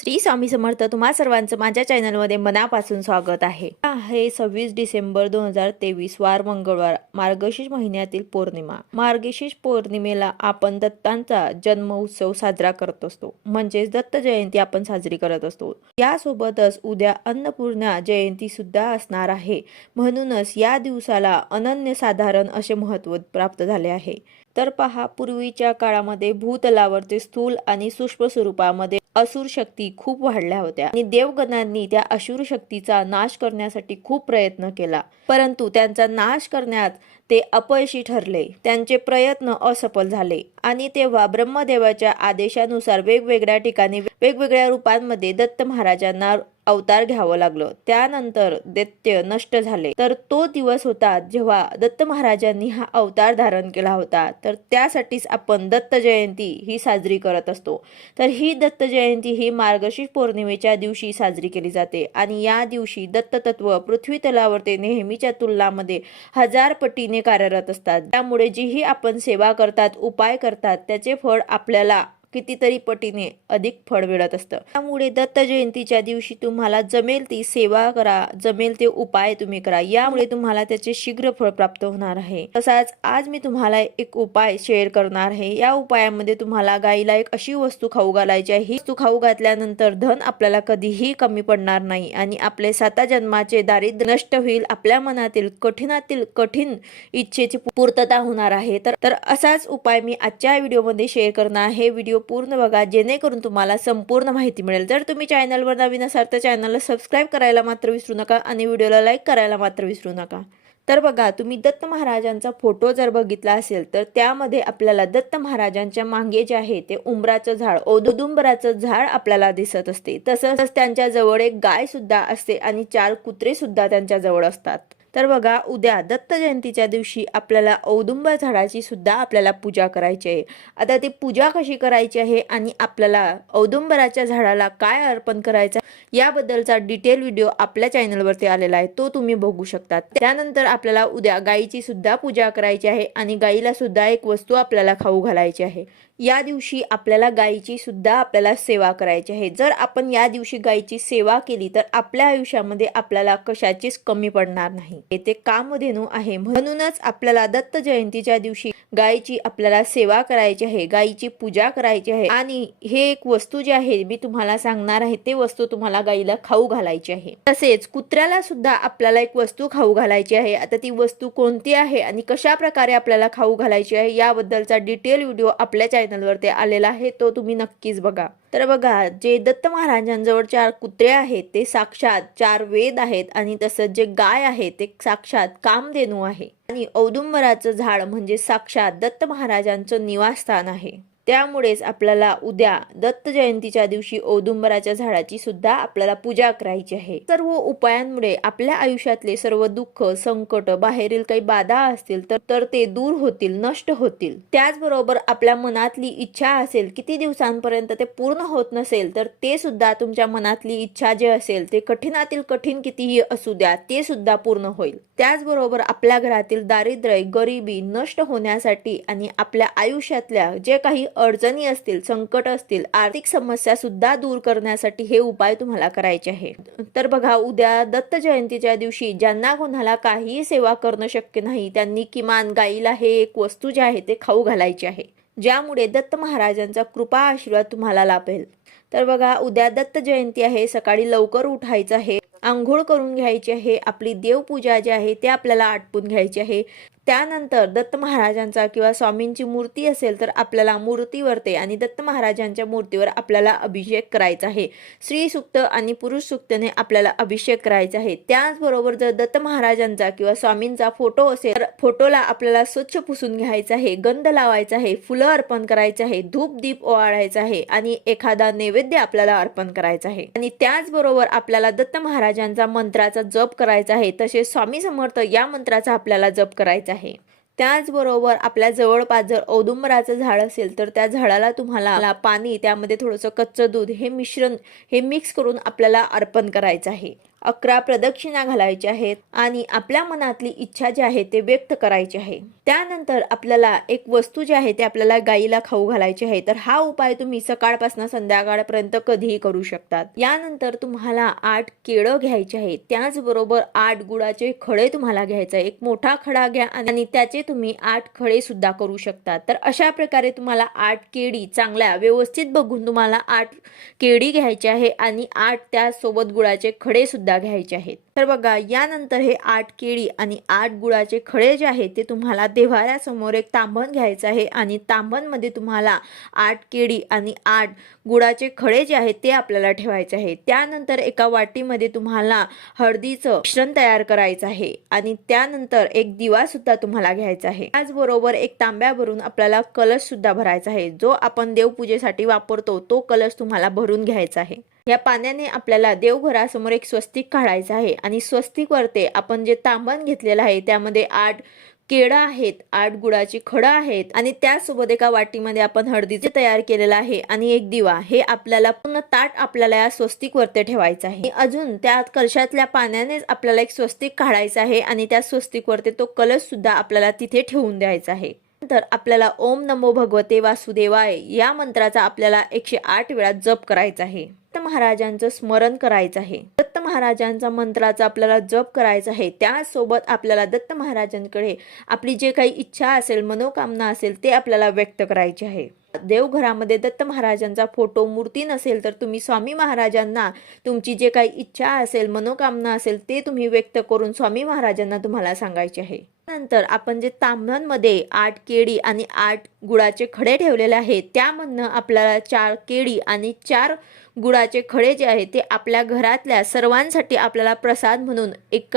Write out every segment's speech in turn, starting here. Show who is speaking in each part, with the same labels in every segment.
Speaker 1: श्री स्वामी समर्थ तुम्हा सर्वांचं माझ्या चॅनलमध्ये मनापासून स्वागत आहे. आहे सव्वीस डिसेंबर दोन हजार तेवीस वार मंगळवार मार्गशीर्ष महिन्यातील पौर्णिमा. मार्गशीर्ष पौर्णिमेला आपण दत्तांचा जन्म उत्सव साजरा करत असतो. म्हणजेच दत्त जयंती आपण साजरी करत असतो. यासोबतच उद्या अन्नपूर्णा जयंती सुद्धा असणार आहे. म्हणूनच या दिवसाला अनन्यसाधारण असे महत्त्व प्राप्त झाले आहे. तर पहा पूर्वीच्या काळामध्ये भूतलावरती स्थूल आणि सूक्ष्म स्वरूपामध्ये असुर शक्ती खूप वाढल्या होत्या आणि देवगणांनी त्या असुर शक्तीचा नाश करण्यासाठी खूप प्रयत्न केला. परंतु त्यांचा नाश करण्यात ते अपयशी ठरले. त्यांचे प्रयत्न असफल झाले आणि तेव्हा ब्रह्मदेवाच्या आदेशानुसार वेगवेगळ्या ठिकाणी वेगवेगळ्या रूपांमध्ये दत्त महाराजांना अवतार घ्यावं लागलं. त्यानंतर दैत्य नष्ट झाले. तर तो दिवस होता जेव्हा दत्त महाराजांनी हा अवतार धारण केला होता. तर त्यासाठीच आपण दत्त जयंती ही साजरी करत असतो. तर ही दत्त जयंती ही मार्गशीर्ष पौर्णिमेच्या दिवशी साजरी केली जाते आणि या दिवशी दत्त तत्व पृथ्वी तलावरती नेहमीच्या तुलनामध्ये हजार पटीने कार्यरत असतात. त्यामुळे जीही आपण सेवा करतात उपाय करतात त्याचे फळ आपल्याला कितीतरी पटीने अधिक फळ मिळत असतं. त्यामुळे दत्त जयंतीच्या दिवशी तुम्हाला जमेल ती सेवा करा जमेल ते उपाय तुम्ही करा. यामुळे तुम्हाला त्याचे शीघ्र फळ प्राप्त होणार आहे. तसाच आज मी तुम्हाला एक उपाय शेअर करणार आहे. या उपायामध्ये तुम्हाला गाईला एक अशी वस्तू खाऊ घालायची आहे. ही वस्तू खाऊ घातल्यानंतर धन आपल्याला कधीही कमी पडणार नाही आणि आपले साता जन्माचे दारिद्र्य नष्ट होईल. आपल्या मनातील कठीणातील कठीण इच्छेची पूर्तता होणार आहे. तर तर असाच उपाय मी आजच्या व्हिडिओमध्ये शेअर करणार आहे. व्हिडिओ पूर्ण बघा जेणेकरून तुम्हाला संपूर्ण माहिती मिळेल. जर तुम्ही चॅनलवर नवीन असाल तर चॅनलला सबस्क्राईब करायला मात्र विसरू नका आणि व्हिडिओला लाईक करायला मात्र विसरू नका. तर बघा तुम्ही दत्त महाराजांचा फोटो जर बघितला असेल तर त्यामध्ये आपल्याला दत्त महाराजांच्या मागे जे आहे ते उंबराचं झाड ओदुदुंबराचं झाड आपल्याला दिसत असते. तसंच त्यांच्या जवळ एक गाय सुद्धा असते आणि चार कुत्रे सुद्धा त्यांच्या जवळ असतात. तर बघा उद्या दत्त जयंतीच्या दिवशी आपल्याला औदुंबर झाडाची सुद्धा आपल्याला पूजा करायची आहे. आता ती पूजा कशी करायची आहे आणि आपल्याला औदुंबराच्या झाडाला काय अर्पण करायचं याबद्दलचा डिटेल व्हिडिओ आपल्या चॅनलवरती आलेला आहे तो तुम्ही बघू शकता त्यानंतर आपल्याला उद्या गायीची सुद्धा पूजा करायची आहे आणि गायीला सुद्धा एक वस्तू आपल्याला खाऊ घालायची आहे. या दिवशी आपल्याला गायीची सुद्धा आपल्याला सेवा करायची आहे. जर आपण या दिवशी गायीची सेवा केली तर आपल्या आयुष्यामध्ये आपल्याला कशाचीच कमी पडणार नाही. येथे कामधेनू आहे. म्हणूनच आपल्याला दत्त जयंतीच्या दिवशी गायीची आपल्याला सेवा करायची आहे गायीची पूजा करायची आहे. आणि हे एक वस्तू जी आहे मी तुम्हाला सांगणार आहे ते वस्तू तुम्हाला गायीला खाऊ घालायची आहे. तसेच कुत्र्याला सुद्धा आपल्याला एक वस्तू खाऊ घालायची आहे. आता ती वस्तू कोणती आहे आणि कशा प्रकारे आपल्याला खाऊ घालायची आहे याबद्दलचा डिटेल व्हिडिओ आपल्या चॅनलवरती आलेला आहे तो तुम्ही नक्कीच बघा. तर बघा जे दत्त महाराजांजवळ चार कुत्रे आहेत ते साक्षात चार वेद आहेत आणि तसंच जे गाय आहे ते साक्षात कामधेनू आहे. आणि औदुंबराचं झाड म्हणजे साक्षात दत्त महाराजांचं निवासस्थान आहे. त्यामुळेच आपल्याला उद्या दत्त जयंतीच्या दिवशी औदुंबराच्या झाडाची सुद्धा आपल्याला पूजा करायची आहे. सर्व उपायांमुळे आपल्या आयुष्यातले सर्व दुःख संकट बाहेरील काही बाधा असतील तर तर ते दूर होतील नष्ट होतील. त्याचबरोबर आपल्या मनातली इच्छा असेल किती दिवसांपर्यंत ते पूर्ण होत नसेल तर ते सुद्धा तुमच्या मनातली इच्छा जे असेल ते कठीणातील कठीण कितीही असू द्या ते सुद्धा पूर्ण होईल. त्याचबरोबर आपल्या घरातील दारिद्र्य गरिबी नष्ट होण्यासाठी आणि आपल्या आयुष्यातल्या जे काही अडचणी असतील संकट असतील आर्थिक समस्या सुद्धा दूर करण्यासाठी हे उपाय तुम्हाला करायचे आहे तर बघा उद्या दत्त जयंतीच्या दिवशी ज्यांना कोणाला काहीही सेवा करणं शक्य नाही त्यांनी किमान गाईला हे एक वस्तू जे आहे ते खाऊ घालायचे आहे. ज्यामुळे दत्त महाराजांचा कृपा आशीर्वाद तुम्हाला लाभेल. तर बघा उद्या दत्त जयंती आहे सकाळी लवकर उठायचं आहे आंघोळ करून घ्यायची आहे आपली देवपूजा जी आहे ते आपल्याला आटपून घ्यायची आहे. त्यानंतर दत्त महाराजांचा किंवा स्वामींची मूर्ती असेल तर आपल्याला मूर्तीवरते आणि दत्त महाराजांच्या मूर्तीवर आपल्याला अभिषेक करायचा आहे. स्त्री सुक्त आणि पुरुष सुक्तने आपल्याला अभिषेक करायचा आहे. त्याचबरोबर जर दत्त महाराजांचा किंवा स्वामींचा फोटो असेल तर फोटोला आपल्याला स्वच्छ पुसून घ्यायचा आहे गंध लावायचा आहे फुलं अर्पण करायचं आहे धूप दीप ओवाळायचा आहे आणि एखादा नैवेद्य आपल्याला अर्पण करायचा आहे. आणि त्याचबरोबर आपल्याला दत्त महाराजांचा मंत्राचा जप करायचा आहे. तसेच स्वामी समर्थ या मंत्राचा आपल्याला जप करायचा आहे. त्याचबरोबर आपल्या जवळपास जर औदुंबराचं झाड असेल तर त्या झाडाला तुम्हाला पाणी त्यामध्ये थोडंसं कच्चं दूध हे मिश्रण हे मिक्स करून आपल्याला अर्पण करायचं आहे. अकरा प्रदक्षिणा घालायच्या आहेत आणि आपल्या मनातली इच्छा जी आहे ते व्यक्त करायची आहे. त्यानंतर आपल्याला एक वस्तू जी आहे ते आपल्याला गाईला खाऊ घालायची आहे. तर हा उपाय तुम्ही सकाळपासून संध्याकाळपर्यंत कधीही करू शकतात. यानंतर तुम्हाला आठ केळं घ्यायचे आहे त्याचबरोबर आठ गुळाचे खडे तुम्हाला घ्यायचे आहे. एक मोठा खडा घ्या आणि त्याचे तुम्ही आठ खडे सुद्धा करू शकता तर अशा प्रकारे तुम्हाला आठ केळी चांगल्या व्यवस्थित बघून तुम्हाला आठ केळी घ्यायची आहे आणि आठ त्यासोबत गुळाचे खडे सुद्धा घ्यायचे आहेत. तर बघा यानंतर हे आठ केळी आणि आठ गुळाचे खडे जे आहेत ते तुम्हाला देव्हाऱ्यासमोर एक तांबण घ्यायचं आहे आणि तांबणमध्ये तुम्हाला आठ केळी आणि आठ गुळाचे खडे जे आहेत ते आपल्याला ठेवायचे आहे. त्यानंतर एका वाटीमध्ये तुम्हाला हळदीचं मिश्रण तयार करायचं आहे आणि त्यानंतर एक दिवा सुद्धा तुम्हाला घ्यायचा आहे. त्याचबरोबर एक तांब्या भरून आपल्याला कलश सुद्धा भरायचा आहे. जो आपण देवपूजेसाठी वापरतो तो कलश तुम्हाला भरून घ्यायचा आहे. या पाण्याने आपल्याला देवघरासमोर एक स्वस्तिक काढायचं आहे. आणि स्वस्तिक वरते आपण जे तांबण घेतलेलं आहे त्यामध्ये आठ केळं आहेत आठ गुळाची खडं आहेत. आणि त्यासोबत एका वाटीमध्ये आपण हळदीचे तयार केलेलं आहे आणि एक दिवा. हे आपल्याला पूर्ण ताट आपल्याला या स्वस्तिक वरती ठेवायचं आहे. अजून त्या कलशातल्या पाण्यानेच आपल्याला एक स्वस्तिक काढायचं आहे आणि त्या स्वस्तिक वरती तो कलश सुद्धा आपल्याला तिथे ठेवून द्यायचा आहे. नंतर आपल्याला ओम नमो भगवते वासुदेवाय या मंत्राचा आपल्याला एकशे आठ वेळा जप करायचा आहे. दत्त महाराजांचं स्मरण करायचं आहे. दत्त महाराजांचा मंत्राचा आपल्याला जप करायचा आहे. त्यासोबत आपल्याला दत्त महाराजांकडे आपली जे काही इच्छा असेल मनोकामना असेल ते आपल्याला व्यक्त करायचे आहे. देवघरामध्ये दत्त महाराजांचा फोटो मूर्ती नसेल तर तुम्ही स्वामी महाराजांना तुमची जे काही इच्छा असेल मनोकामना असेल ते तुम्ही व्यक्त करून स्वामी महाराजांना तुम्हाला सांगायचे आहे. नंतर आपण जे तांब्यांमध्ये आठ केळी आणि आठ गुळाचे खडे ठेवलेले आहेत त्यामधनं आपल्याला चार केळी आणि चार गुळाचे खडे जे आहेत ते आपल्या घरातल्या सर्वांसाठी आपल्याला प्रसाद म्हणून एक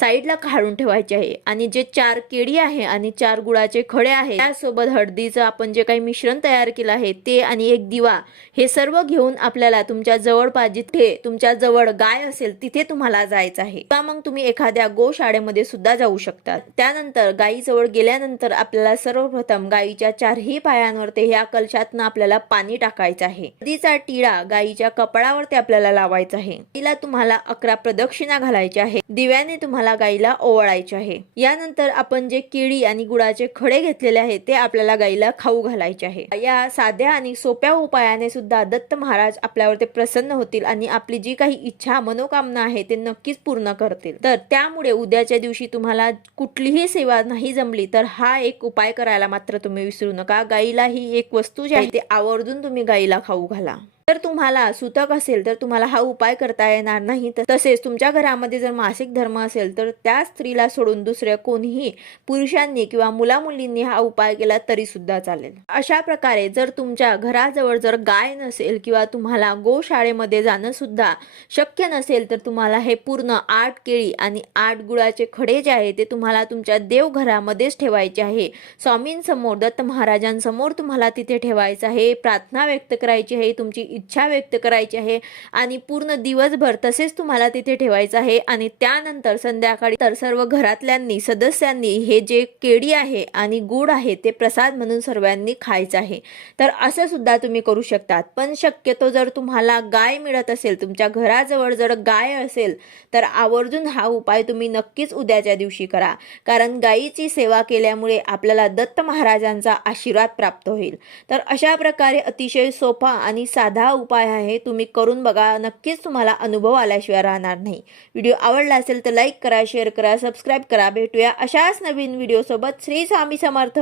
Speaker 1: साईडला काढून ठेवायचे आहे. आणि जे चार केळी आहे आणि चार गुळाचे खडे आहे त्यासोबत हळदीचं आपण जे काही मिश्रण तयार केलं आहे ते आणि एक दिवा हे सर्व घेऊन आपल्याला तुमच्या जवळपास जिथे तुमच्या जवळ गाय असेल तिथे तुम्हाला जायचं आहे. किंवा मग तुम्ही एखाद्या गोशाळेमध्ये सुद्धा जाऊ शकता. त्यानंतर गायीजवळ गेल्यानंतर आपल्याला सर्वप्रथम गायीच्या चारही पायांवर ते ह्या कलशातनं आपल्याला पाणी टाकायचं आहे. नदीचा टिळा गायीच्या कपाळावरती आपल्याला लावायचं आहे तिला तुम्हाला अकरा प्रदक्षिणा घालायच्या आहे. दिव्याने तुम्हाला गाईला ओवाळायचे आहे. यानंतर आपण जे केळी आणि गुळाचे खडे घेतलेले आहेत ते आपल्याला गाईला खाऊ घालायचे आहे. या साध्या आणि सोप्या उपायाने सुद्धा दत्त महाराज आपल्यावरती प्रसन्न होतील आणि आपली जी काही इच्छा मनोकामना आहे ते नक्कीच पूर्ण करतील. तर त्यामुळे उद्याच्या दिवशी तुम्हाला कुठलीही सेवा नाही जमली तर हा एक उपाय करायला मात्र तुम्ही विसरू नका. गाईला ही एक वस्तू जी आहे ते आवर्जून तुम्ही गाईला खाऊ घाला. जर तुम्हाला सुतक असेल तर तुम्हाला हा उपाय करता येणार नाही. तर तसेच तुमच्या घरामध्ये जर मासिक धर्म असेल तर त्या स्त्रीला सोडून दुसऱ्या कोणीही पुरुषांनी किंवा मुला मुलींनी हा उपाय केला तरी सुद्धा चालेल. अशा प्रकारे जर तुमच्या घराजवळ जर गाय नसेल किंवा तुम्हाला गोशाळेमध्ये जाणं सुद्धा शक्य नसेल तर तुम्हाला हे पूर्ण आठ केळी आणि आठ गुळाचे खडे जे आहे ते तुम्हाला तुमच्या देवघरामध्येच ठेवायचे आहे. स्वामींसमोर दत्त महाराजांसमोर तुम्हाला तिथे ठेवायचं आहे. प्रार्थना व्यक्त करायची आहे. तुमची इच्छा व्यक्त करायची आहे आणि पूर्ण दिवसभर तसेच तुम्हाला तिथे ठेवायचं आहे. आणि त्यानंतर संध्याकाळी तर सर्व घरातल्यांनी सदस्यांनी हे जे केळी आहे आणि गुड आहे ते प्रसाद म्हणून सर्वांनी खायचं आहे. तर असं सुद्धा तुम्ही करू शकतात. पण शक्यतो जर तुम्हाला गाय मिळत असेल तुमच्या घराजवळ जर गाय असेल तर आवर्जून हा उपाय तुम्ही नक्कीच उद्याच्या दिवशी करा. कारण गायीची सेवा केल्यामुळे आपल्याला दत्त महाराजांचा आशीर्वाद प्राप्त होईल. तर अशा प्रकारे अतिशय सोपा आणि साधा साधा उपाय आहे तुम्ही करून बघा. नक्कीच तुम्हाला अनुभव आल्याशिवाय राहणार नाही. व्हिडिओ आवडला असेल तर लाईक करा शेअर करा सबस्क्राईब करा. भेटूया अशाच नवीन व्हिडिओसोबत. श्री स्वामी समर्थ.